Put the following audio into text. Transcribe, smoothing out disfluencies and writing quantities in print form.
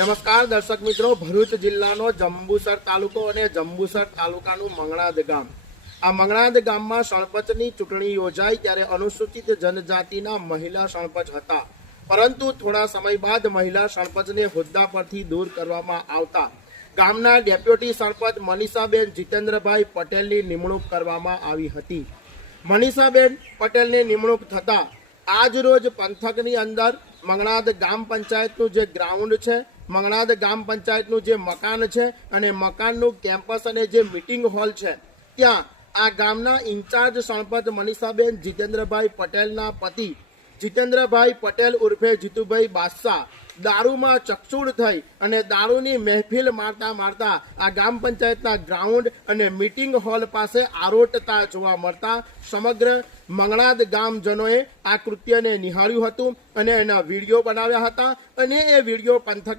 નમસ્કાર દર્શક મિત્રો, ભરૂચ જિલ્લાનો જંબુસર તાલુકો અને જંબુસર તાલુકાનું મંગળાદ ગામ. આ મંગળાદ ગામમાં સરપંચની ચૂંટણી યોજાઈ ત્યારે અનુસૂચિત જનજાતિના મહિલા સરપંચ હતા, પરંતુ થોડા સમય બાદ મહિલા સરપંચને હોદ્દા પરથી દૂર કરવામાં આવતા ગામના ડેપ્યુટી સરપંચ મનીષાબેન જીતેન્દ્રભાઈ પટેલની નિમણૂક કરવામાં આવી હતી. મનીષાબેન પટેલની નિમણૂક થતા આજ રોજ પંથકની અંદર મંગળાદ ગામ પંચાયતનું જે ગ્રાઉન્ડ છે, મંગળાદ ગામ પંચાયતનું જે મકાન છે અને મકાનનું કેમ્પસ અને જે મીટિંગ હોલ છે, ત્યાં આ ગામના ઇન્ચાર્જ સરપંચ મનીષાબેન જીતેન્દ્રભાઈ પટેલના પતિ જીતેન્દ્રભાઈ પટેલ ઉર્ફે જીતુભાઈ બાદશાહ દારૂમાં ચકચૂડ થઈ અને દારૂની મહેફિલ મારતા આ ગામ પંચાયતના ગ્રાઉન્ડ અને મીટિંગ હોલ પાસે આરોટતા જોવા મળતા સમગ્ર મંગળાદ ગામજનોએ આ કૃત્યને નિહાળ્યું હતું અને એના વિડીયો બનાવ્યા હતા અને એ વિડીયો પંથક